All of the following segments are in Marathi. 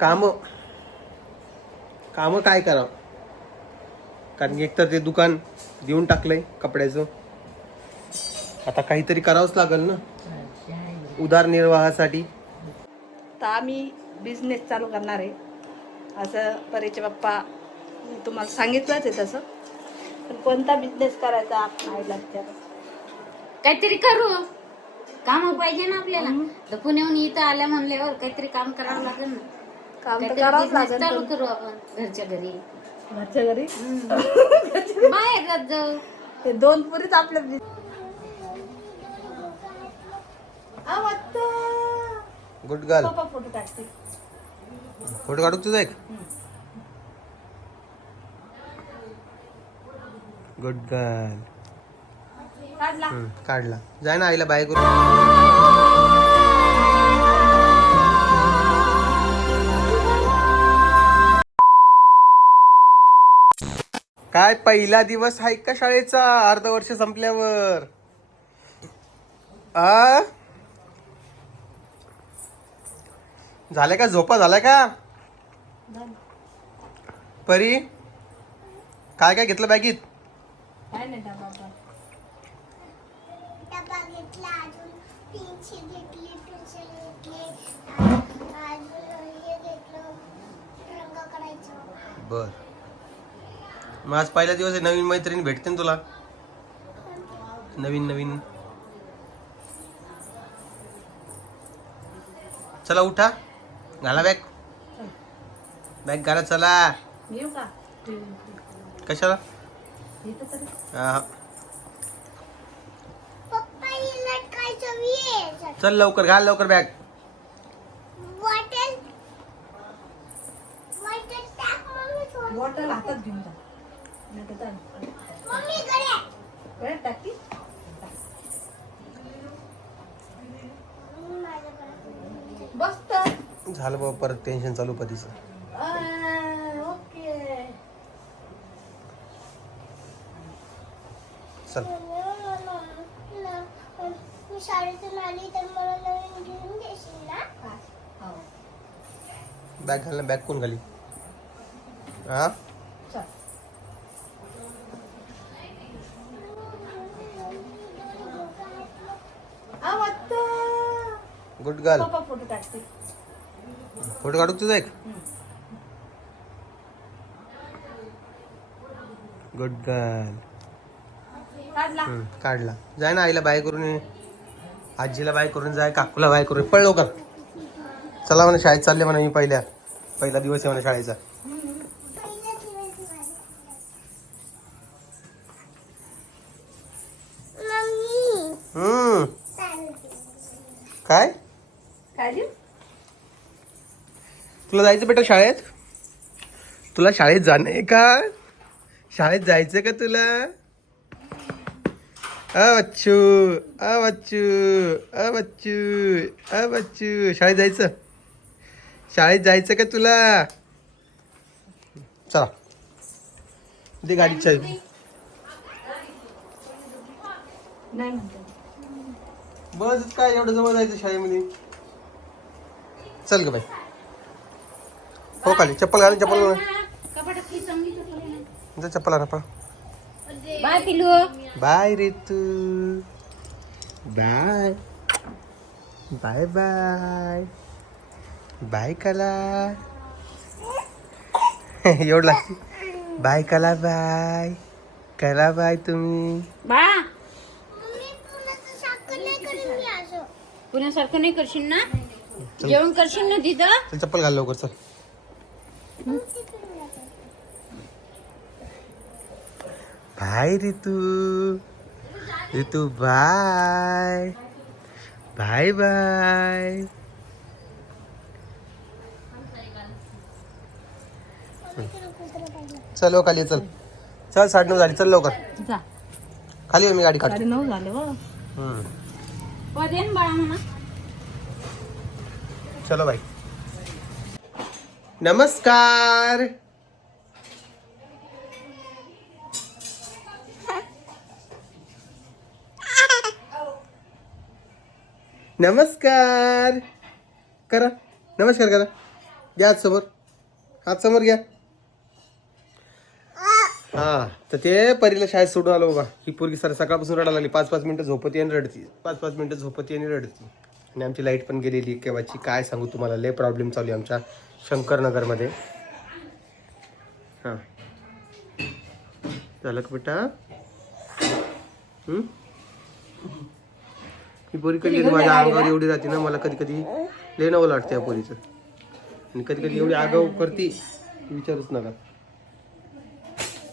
काम. काम काय करावं? कारण की एकतर ते दुकान देऊन टाकलंय कपड्याचं. आता काहीतरी करावंच लागेल ना. उदारनिर्वाहासाठी तर आम्ही बिझनेस चालू करणार आहे. असं परीचे बाप्पा तुम्हाला सांगितलंच आहे तसं. पण कोणता बिझनेस करायचा नाही लक्षात काहीतरी करू. काम पाहिजे ना आपल्याला. तर पुण्याहून इथं आल्या म्हणल्यावर काहीतरी काम करावं लागेल ना. काम तर काहीतरी करावंच business लागेल चालू पण. करू आपण घरच्या घरी. घरच्या घरी? बाहेर जात जाऊ. हे दोन पुरीच आपले गुड गर्ल. पप्पा फोटो काढते फोटो काढू तुझा एक? Good girl. काढला. काढला. जाय ना आईला बाय करू काय पहिला दिवस आहे का शाळेचा? अर्ध वर्ष संपल्यावर. आ? झाल्या का? झोपा झाल्या का? परी? काय काय घेतलं बॅगीत? काय नाही डबा आता. डबा घेतला अजून तीनशे घेतली पेन्सिल घेतली अजून घेतलं रंग करायचं. बर. मग आज पहिला दिवस आहे. नवीन मैत्रीण भेटते ना तुला. नवीन नवीन. चला उठा. घाला बॅग बॅग घाला चला. कशाला? हा. चल लवकर घाल लवकर बॅग. बॉटल हातात घेऊन. बसत. झालं बाबा परत टेन्शन चालू कधीच ओके. चल. मी शाळेतून आली तर मला नवीन घेऊन देशील ना? हो बॅग घाल बॅग कोण घाली? हा चल आवत्ता. Good girl. पप्पा फोटो काढते. फोटो काढू तुझा एक? Good girl. काढला. काढला. जाय ना आईला बाय करून. आजीला बाय करून जाय काकूला बाय करून. पळ लवकर. चला म्हणा शाळेत चालले म्हणा मी पहिल्या. पहिला दिवस आहे म्हणा शाळेचा. काय? तुला जायचं बेटा शाळेत? तुला शाळेत जाणं आहे का? शाळेत जायचं का तुला? अ बच्चू अ बच्चू अ बच्चू अ बच्चू. शाळेत जायचं? शाळेत जायचं का तुला? चला. दे गाडी म्हणते. बस काय एवढं जवळ जायचं शाळेमध्ये? चल ग बाई. हो खाली चप्पल घालून चप्पल चप्पल. जा आणा पा बाय पिलू bye Ritu. Bye. Bye bye. Bye Kala. एवढं लागते. बाय कला बाय. कला बाय तुम्ही. असं पुण्यासारखं नाही करशील ना? जेवण करशील ना तिथं? चल चप्पल घाल लवकर चल. Bye Ritu. Ritu bye. Bye bye. चल हो खाली चल. चल साडे नऊ झाली चल लवकर. जा. खाली ये, मी गाडी साडे नऊ झाले हो. हम्म. बाळा म्हणा. चलो भाई। नमस्कार। नमस्कार। करा। नमस्कार करा। घ्या हात समोर। हात समोर घ्या। हा तर ते परीला शाळेत सोडून आलो बाबा. ही पोरगी सर सकाळपासून रडायला लागली. पाच पाच मिनिटं झोपती आणि रडती. पाच पाच मिनिटं झोपती आणि रडती. आणि आमची लाइट पण गेलेली केव्हाची काय सांगू तुम्हाला? लय प्रॉब्लेम चालू आहे आमच्या शंकरनगरमध्ये. हां. झालं का बेटा? ही? पोरी कधी कधी माझ्या अंगावर एवढी राहते ना मला कधी कधी लय नवं वाटतं या पोरीचं. आणि कधी कधी एवढी आगाऊ करते विचारूच नका.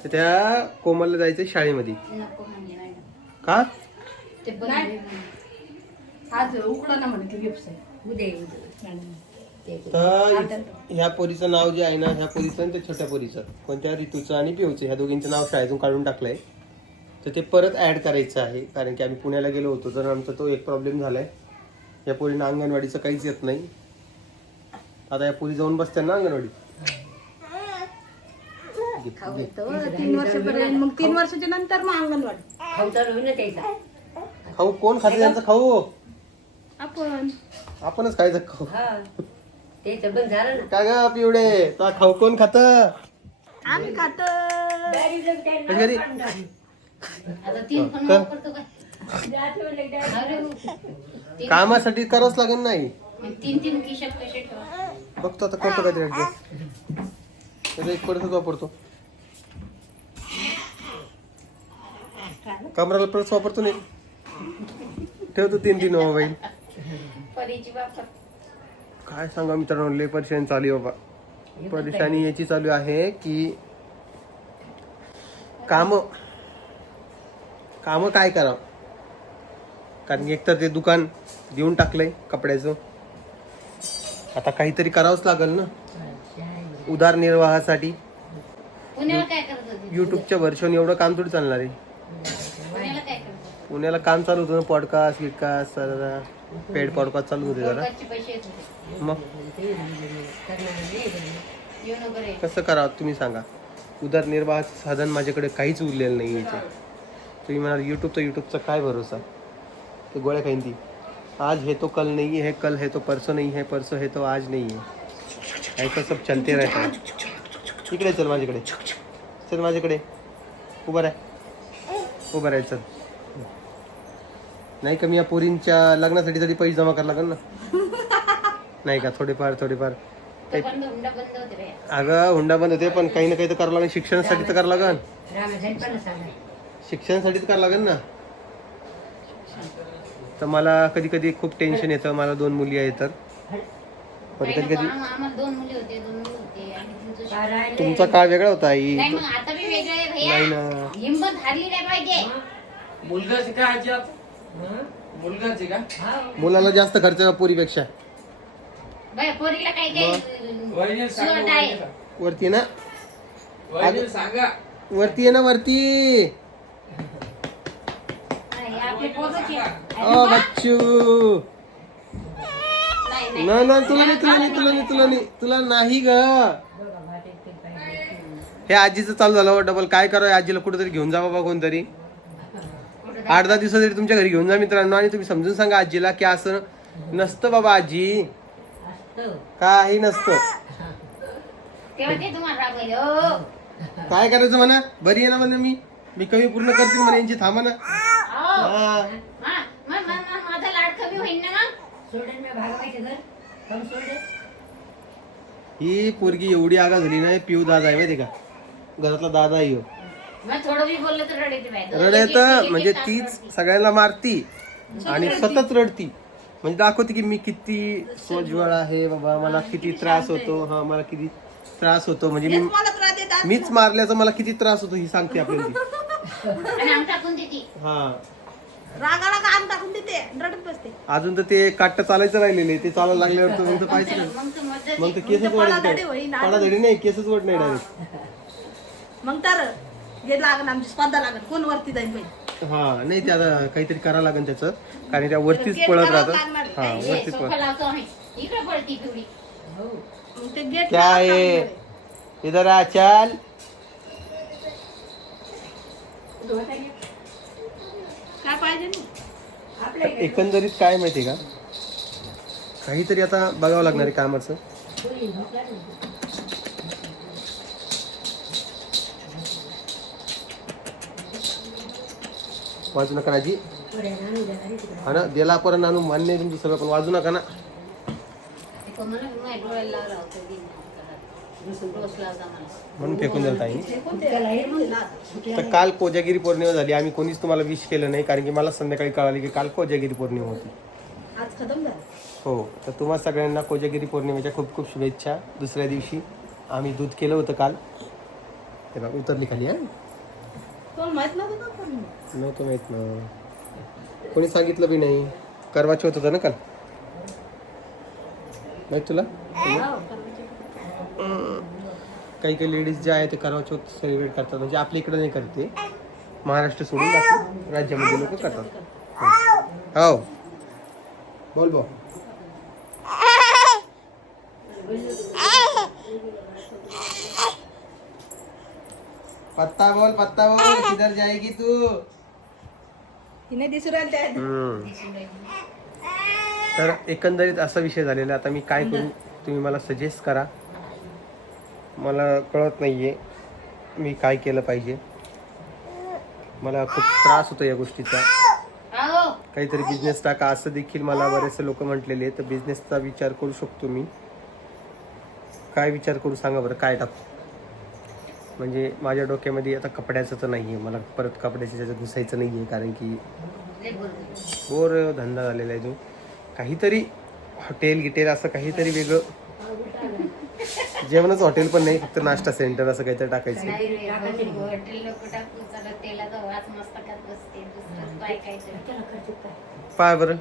तर त्या कोमलला जायचं शाळेमध्ये. का? आज उकडा ना म्हणे वेबसाईट उद्या येऊ दे. ते तर ह्या पोरीचं नाव जे आहे ना ह्या पोरीचं आणि त्या छोट्या पोरीचं कोणत्या ऋतूचं आणि पिऊचं ह्या दोघींचं नाव शाळेतून काढून टाकलंय. तर ते परत ऍड करायचं आहे कारण की आम्ही पुण्याला गेलो होतो तर आमचा तो एक प्रॉब्लेम झालाय. या पोरींना अंगणवाडीचं काहीच येत नाही. आता या पोरी जाऊन बसत्या ना घे. तीन वर्षापर्यंत मग तीन वर्षाच्या नंतर मग अंगणवाडी. खाऊ कोण खाते त्यांचा खाऊ? आपण. आपणच खायचं खाऊ. ते तर बंद झालं ना. काय ग पिवडे तो खाऊ कोण खात? आम्ही खात. घरी? आता तीन पण का? वापरतो काय? अरे तीन- कामासाठी करावंच लागेल नाही तीन तीन किशात पैसे ठेवा. बघतो आता करतो काहीतरी ऍडजस्ट त्याचा एक परतच वापरतो. कमराला परत वापरतो नाही. ठेवतो तीन तीन मोबाईल. परीची काय सांगा मित्रांनो लय परेशानी चालू आहे बाबा. परेशानी याची चालू आहे की काम काम काय करावं? कारण की एकतर ते दुकान देऊन टाकलंय कपड्याचं. आता काहीतरी करावंच लागेल ना. उदारनिर्वाहासाठी युट्यूबच्या वर्षाने एवढं काम थोडी चालणार आहे. पुण्याला काम चालू होतं ना पॉडकास्ट विकास पेड पॉडकास्ट चालू होते जरा. मग? कसं करावं तुम्ही सांगा. उदरनिर्वाहाचं साधन माझ्याकडे काहीच उरलेलं नाही इथे. तुम्ही म्हणाल यूट्यूबचा यूट्यूबचा काय भरोसा? ते गोळ्या खाईन ती. आज है तो कल नहीं है कल है तो परसों नहीं है परसों है तो आज नहीं है ऐसा सब चलते रहता. है इकडे चल माझ्याकडे. चल माझ्याकडे. उभं राह. उभं राह चल. नाही का मी या पोरींच्या लग्नासाठी तरी पैसे जमा करावं लागेल ना? नाही का? थोडेफार थोडेफार. तो बंद हुंडा बंद होते रे. अगं हुंडा बंद होते पण काही ना काही तर करावं लागेल. शिक्षणासाठी तर करावं लागेल. शिक्षणासाठी तर करावं लागेल ना? तर मला कधी कधी खूप टेन्शन येतं. मला दोन मुली आहेत तर. पण कधी कधी आम- आम्हाला दोन मुली होते दोन मुली होते. आणि तुमचं काळ वेगळा होता आई. नाही मग आता बी वेगळे आहे नाही भैया ना. हिंमत हारली नाही पाहिजे. मुलगाची का? मुलाला जास्त खर्च पोरीपेक्षा. बाय पोरीला काय काय वहिनी सुवट सांगा आहे. वरती आहे ना? सांगा. वरती आहे ना वरती? हे आपले पोरच आहे. ओ बच्चू. नाही नाही नाही नाही. तुला नाही तुला नाही तुला नाही तुला नाही तुला नाही ग. हे आजीचं चालू झालं डबल काय करावं आजीला कुठेतरी घेऊन जा बाबा कोणतरी. आठ दहा दिवसासाठी तुमच्या घरी घेऊन जा मित्रांनो. आणि तुम्ही समजून सांगा आजीला की असं नसतं बाबा आजी. काही नसतं. काय करायचं म्हणा? बरी आहे ना म्हणा मी? मी कमी पूर्ण करते म्हणा यांची थांबा ना. हा. हा, मग- मग- मग माझा लाड कमी होईल ना मग? ही पोरगी एवढी आगा झाली नाही पिऊ दादा आहे माहिती का? घरातला दादा आहे ह्यो. रडत म्हणजे तीच सगळ्याला मारती आणि सतत रडती. म्हणजे दाखवते की मी किती सोज्वळ आहे बाबा मला किती त्रास होतो. हा मला किती त्रास होतो. म्हणजे मी मीच मारल्याचा मला किती त्रास होतो ही सांगते आपल्याला हा. रागाला काम टाकून देते? रडत बसते. अजून तर ते काट्ट चालायचं राहिलेले. ते चालायला लागल्यावर तर मग तर पाहिजे मग तर केसच वाढत. पडाधडी नाही. केसच वाढ नाही डायरेक्ट मग तर हे लागण आमची स्पर्धा लागण. कोण वरती जाईल पहिले हा नाही ते आता काहीतरी करावं लागेल त्याचं. कारण त्या वरतीच पळत करावं राहतात. लागणार. हा हे वरतीच सोफा पळत लावतो आम्ही इकडे पडती पिवडी मग ते गेट क्या आहे इधर आ चल. काय पाहिजे ना एकंदरीत काय माहितीये का? काहीतरी आता बघावं लागणार आहे कामाचं. वाजू नका नाजी. हा ना दिला परत आणू मान्य आहे तुमचं सगळं पण वाजू नका ना. म्हणून फेकून दिलं ताई. तर काल कोजागिरी पौर्णिमा झाली आम्ही कोणीच तुम्हाला विश केलं नाही कारण की मला संध्याकाळी कळाली की काल कोजागिरी पौर्णिमा होती. हो तर तुम्हा सगळ्यांना कोजागिरी पौर्णिमेच्या खूप खूप शुभेच्छा. दुसऱ्या दिवशी आम्ही दूध केलं होतं काल. ते बघ उतरली खाली हा. माहीत नव्हतं माहीत ना. कोणी सांगितलं बी नाही. करवा चौथ होता ना काल. माहीत तुला? काही काही लेडीज जे आहे ते करवा चौथ सेलिब्रेट करतात. म्हणजे आपल्या इकडे नाही करते महाराष्ट्र सोडून बाकी राज्यामध्ये लोक करतात. हो. हो. बोल बो पत्ता बोल पत्ता बोल. किधर जाएगी तू? हिने दिसू राहिली. त्या तर एकंदरीत असा विषय झालेला आहे. आता मी काय करू? तुम्ही मला सजेस्ट करा. मला कळत नाहीये मी काय केलं पाहिजे. मला खूप त्रास होतो या गोष्टीचा. काहीतरी बिझनेस टाका. असं देखील मला बरेचसे लोक म्हटलेले तर बिझनेसचा विचार करू शकतो मी. काय विचार करू? सांगा बरं. काय टाकू? म्हणजे माझ्या डोक्यामध्ये आता कपड्याचं तर नाही आहे मला परत कपड्याच्या त्याच्यात घुसायचं नाही आहे कारण की. बोर धंदा झालेला आहे तो काहीतरी हॉटेल गिटेल असं काहीतरी वेगळं. जेवणच हॉटेल पण नाही फक्त नाश्ता सेंटर असं काहीतरी टाकायचं. हो, पाय बरं.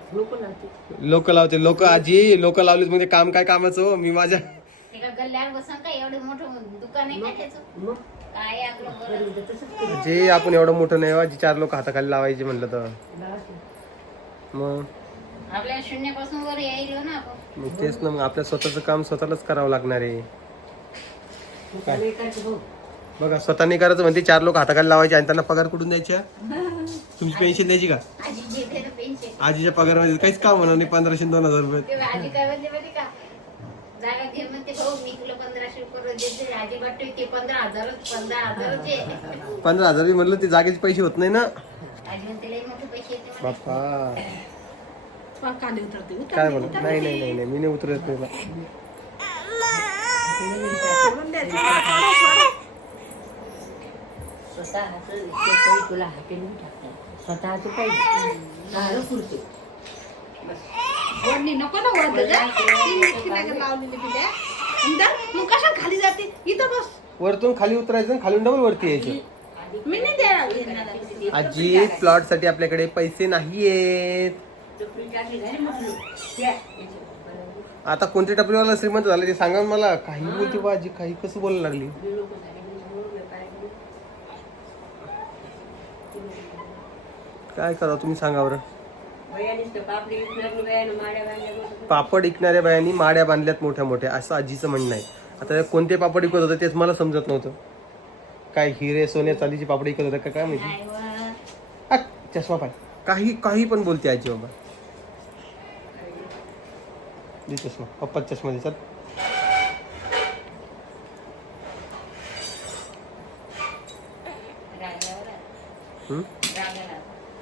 लोक लावते. लोक आजी लोक लावलीत म्हणजे काम काय कामाचं हो? मी माझ्या गल्ल्यावर बसून काय एवढं मोठं दुकान आहे का त्याचं? काय आपलं बरं? जे आपण एवढं मोठं नाही आजी चार लोक हाताखाली लावायचे म्हणलं तर. मग? आपल्याला शून्यापासून वर यायलो ना आपण. मग तेच ना मग आपल्या स्वतःचं काम स्वतःलाच करावं लागणार आहे. काय? बघा स्वतः नाही करायचं म्हणते चार लोक हाताखाली लावायचे आणि त्यांना पगार कुठून द्यायच्या? तुमची पेन्शन द्यायची का? जे आजीच्या पगारामध्ये काहीच काम होणार नाही पंधराशे दोन हजार रुपये. जागा घे म्हणते भाऊ मी तुला पंधराशे रुपये देते आजी वाटते ते पंधरा हजारच पंधरा हजारच आहे. पंधरा हजार म्हणलं ते जागेचे पैसे होत नाही ना. आजी म्हणते लई मोठे पैसे येते म्हणे. बाप्पा. पा खाली उतरते उतर काय म्हणा नाही नाही नाही नाही मी नाही उतरत नाही बा. सोडून द्यायचं. तुला स्वतःच पाहिजे पुरते. नको ना लावलेली बिल्या. मग खाली जाते? इथं बस. वरतून खाली उतरायचं आणि खालून डबल वरती यायचं. मी नाही द्या-. आजी प्लॉटसाठी आपल्याकडे पैसे नाहीयेत. आता कोणते टपरीवाला श्रीमंत झाले ते सांगा ना मला. काही बोलते बा आजी काही कसं बोलायला लागली? काय करा तुम्ही सांगा बरं. पापड विकणाऱ्या बायांनी माड्या बांधल्यात मोठ्या मोठ्या असं आजीचं म्हणणं आहे. आता कोणते पापड विकत होतं तेच मला समजत नव्हतं. काय हिरे सोन्या चांदीची पापड विकत होतं का काय माहिती? चष्मा पाय. काही काही पण बोलते आजी बाबा. दे चष्मा. पप्पा चष्मा दे चल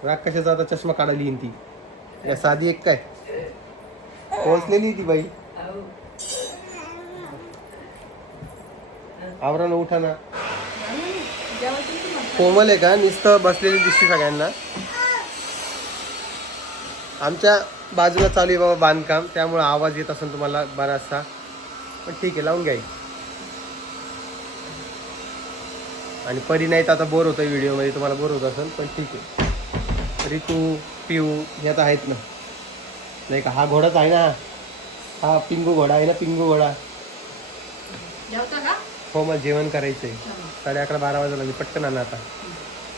राग कशाचा? आता चष्मा काढायला येईन ती. या साधी एक काय? पोहोचलेली ती बाई. आवरा ना उठा ना. कोमल आहे का? नुसतं बसलेली दिसते सगळ्यांना. आमच्या बाजूला चालू आहे बाबा बांधकाम. त्यामुळे आवाज येत असेल तुम्हाला बराचसा. पण ठीक आहे लावून घ्या आणि परी नाही तर आता बोर होतं व्हिडिओमध्ये तुम्हाला बोर होत असेल पण ठीक आहे. रितू पिऊ हे आता आहेत ना. नाही का हा घोडाच आहे ना. हा पिंगू घोडा आहे ना पिंगू घोडा. हो मग जेवण करायचंय. साडे अकरा बारा वाजता मी पटकन आणा आता.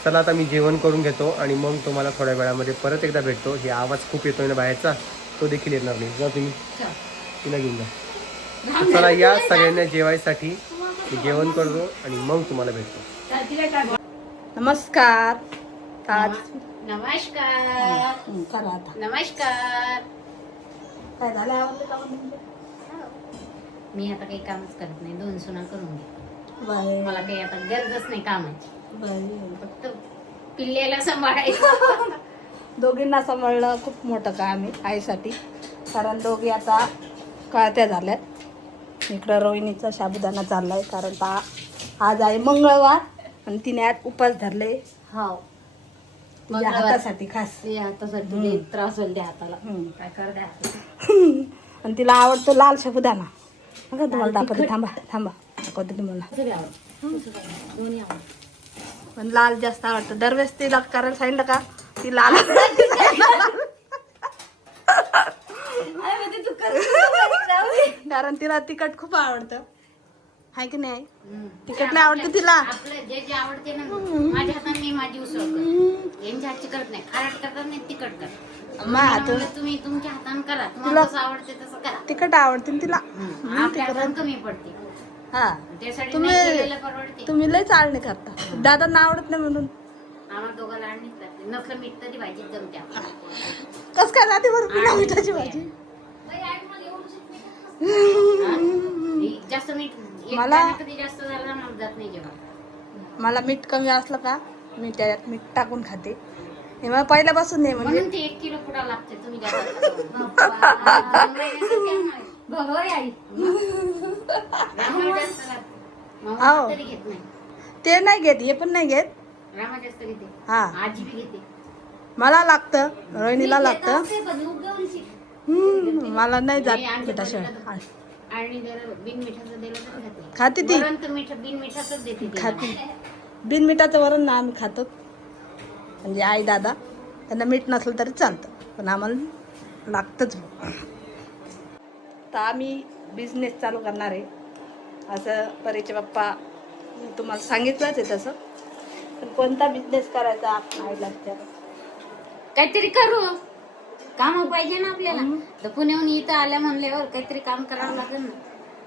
चला आता मी जेवण करून घेतो आणि मग तुम्हाला थोड्या वेळामध्ये परत एकदा भेटतो. हे आवाज खूप येतोय ना बाहेरचा. तो देखील येणार नाही. जा तुम्ही. तिला घेऊन जा. चला या सगळ्यांना जेवायसाठी. मी जेवण करतो आणि मग तुम्हाला भेटतो. नमस्कार. आज नमस्कार. हं, करा आता. नमस्कार. काय झालं? आवडलं का मग तुमचं? मी आता काही कामच करत नाही. दोन सुना करून घे. मला काही आता गरजच नाही कामाची. फक्त पिल्ल्याला सांभाळायचं. दोघींना सांभाळणं खूप मोठं काम आहे आईसाठी. कारण दोघी आता कळत्या झाल्या इकडं रोहिणीचा साबुदाणा चाललाय. कारण आज आहे मंगळवार आणि तिने आज उपास धरले. हो. हातासाठी खास. ते हातासाठी लई त्रास होईल त्या हाताला. हम्म. काय कर हाताला. आणि तिला आवडतो लाल साबुदाणा बघा तुम्हाला दाखवते. थांबा थांबा. दाखवते तुम्हाला. दोन्ही. पण लाल जास्त आवडतं. दरवेळेस तिला करायला सांगितलं का? ती लाल कारण तिला तिखट खूप आवडतं. हाय की नाही? नाही आवडतं तिला? आपलं जे जे आवडते ना माझ्या हाताने मी माझी उसळ करते. यांच्या हातची करत नाही. खारट करतात नाही तिखट करतात. तुम्ही तुमच्या हाताने करा. तुम्हाला जसं आवडते तसं करा. तिखट आवडते ना तिला? हम्म. आपल्या हाताने कमी पडते. हा. त्यासाठी तुम्ही- नाही केलेलं परवडते. तुम्ही लय चालणे करता. दादांना आवडत नाही म्हणून. आम्हाला दोघांना आणलीच लागते नसलं मीठ तरी भाजीत जमते आपल्याला. कस काय राहते बरं बिना मिठाची भाजी? हा? जास्त मीठ मला- दाणा कधी जास्त झाला ना मला जात नाही जेव्हा मला मीठ कमी असलं का मी त्याच्यात मीठ टाकून खाते. हे मला पहिल्यापासून नाही म्हणजे म्हणून ते एक किलो पुडा लागते तुम्ही नाही. ते नाही घेत हे पण नाही घेत. रामा जास्त घेते. हा. मला लागतं रोहिणीला लागतं. मला नाही जात पोरीला आणि जर बिन मिठाचं दिलं तर खाते खाते ती. वरण तर मीठ बिन मिठाचंच देते ती. खाते. बिन मिठाचं वरण ना आम्ही खातो. म्हणजे आई दादा त्यांना मीठ नसलं तरी चालतं पण आम्हाला लागतंच तर आम्ही बिझनेस चालू करणार आहे. असं परीचे बाप्पा तुम्हाला सांगितलंच आहे तसं. पण कोणता बिझनेस करायचा आईला विचारा. काहीतरी करू. काम पाहिजे ना आपल्याला. तर पुण्याहून इथं आल्या म्हणल्यावर काहीतरी काम करावं लागेल ना.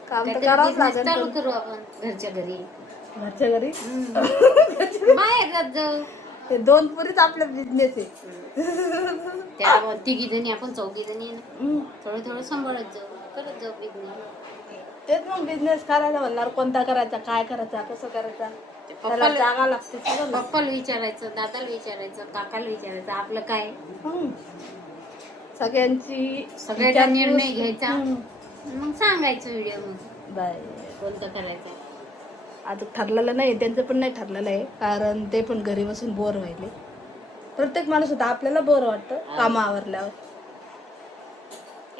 काम तर काहीतरी करावंच business लागेल चालू करू आपण घरच्या घरी. घरच्या घरी? बाहेर जात जाऊ. हे दोन पुरीच आपला बिझनेस आहे. त्या तिघी जणी आपण चौघी जणी आहे ना. हम्म. थोडं थोडं सांभाळत जाऊ करत जाऊ बिझनेस तेच मग बिझनेस करायला म्हणणार कोणता करायचा काय करायचा कसं करायचा? त्याला पप्पाला- जागा लागते सगळं. पप्पाला विचारायचं दादाला विचारायचं काकाला विचारायचं आपलं काय? हम्म. सगळ्यांची सगळ्याचा विचारपूस- निर्णय घ्यायचा. हम्म. मग सांगायचं व्हिडिओमध्ये बाय. कोणतं करायचं? आता ठरलेलं नाही त्यांचं पण नाही ठरलेलं आहे कारण ते पण घरी बसून बोर व्हायले. प्रत्येक माणूस होता आपल्याला बोर वाटतं कामं आवरल्यावर.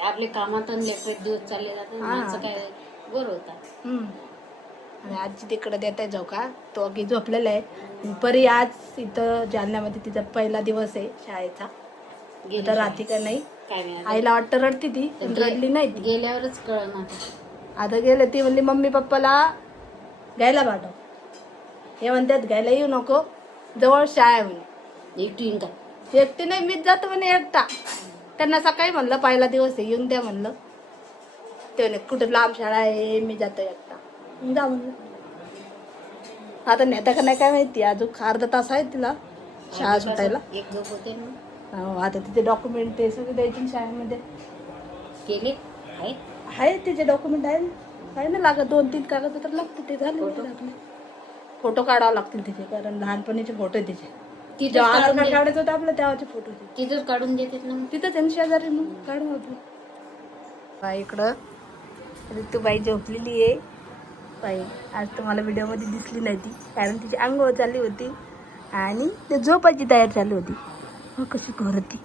आपले कामात दिवस चालले जातात हा. माणसं काय बोर होतात. हम्म. आणि आजी तिकडे देताय जाऊ का? तो अगदी झोपलेला आहे. परी आज इथं जालन्यामध्ये तिचा पहिला दिवस आहे शाळेचा. तर राहते का नाही? काय आईला वाटतं रडती ती पण रडली नाही ती. गेल्यावरच कळ ना आता गेले ती म्हणली मम्मी पप्पाला घ्यायला पाठव. हे म्हणतात घ्यायला येऊ नको जवळ शाळा आहे म्हणे. एकटी येईन का? एकटी नाही मीच जातो म्हणे एकटा. त्यांना सकाळी म्हणलं पहिला दिवस आहे येऊन द्या म्हणलं. ते म्हणे कुठे लांब शाळा आहे मी जातो एकटा. मग जा म्हणलं. आता नेता का नाही काय माहिती अजून अर्धा तास आहे तिला शाळा सुटायला. एक होते ना. आता तिचे डॉक्युमेंट ते सगळे द्यायचे शाळेमध्ये. केले? आहे? आहे तिचे डॉक्युमेंट आहे ना आहे ना लागत दोन तीन कागदपत्र लागते ते झाले आपले फोटो काढावे लागतील तिचे कारण लहानपणीचे फोटो आहे तिचे. तिथं जेव्हा आधार काढून कार्ड दे- काढायचं होतं आपलं तेव्हाचे फोटो तिथंच काढून देतात ना मग. तिथं त्यांनी शेजारी मग काढू आपण. बाई इकडं. ऋतूबाई झोपलेली आहे. बाई आज तुम्हाला व्हिडिओमध्ये दिसली नाही ती कारण तिची अंघोळ चालली होती आणि ते झोपायची तयार चालू होती. कशी करती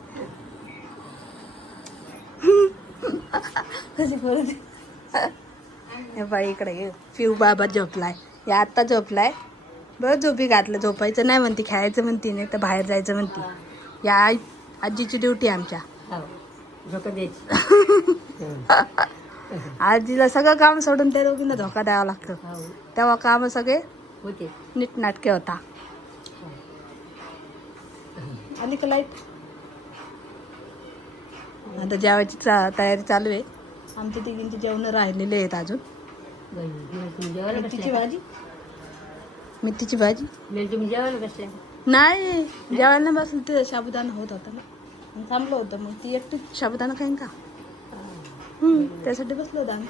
कशी करती बाई इकडे ये. पिऊ बाबा झोपलाय. या आत्ता झोपलाय. बरं झोपी घातलं. झोपायचं नाही म्हणते खेळायचं म्हणते नाही तर बाहेर जायचं म्हणते. या आई आजीची ड्युटी आमच्या. हो. आजीला सगळं काम सोडून त्या दोघींना धोका द्यावा लागतं. हो. तेव्हा काम सगळे होते. नीट नाटके होता. आली का लाइट आता जेवायची चा- तयारी चालू आहे. आमच्या तिघींचे जेवण राहिलेले आहेत अजून. बसल्या भाजी? मेथीची भाजी? तुम्ही जेवायला बसल्या नाही जेवायला बसलं ते साबुदाणा होत होता ना. थांबलं होतं मग ती एकटी साबुदाणा खाईन का? हम्म, त्यासाठी बसलो होतो आम्ही?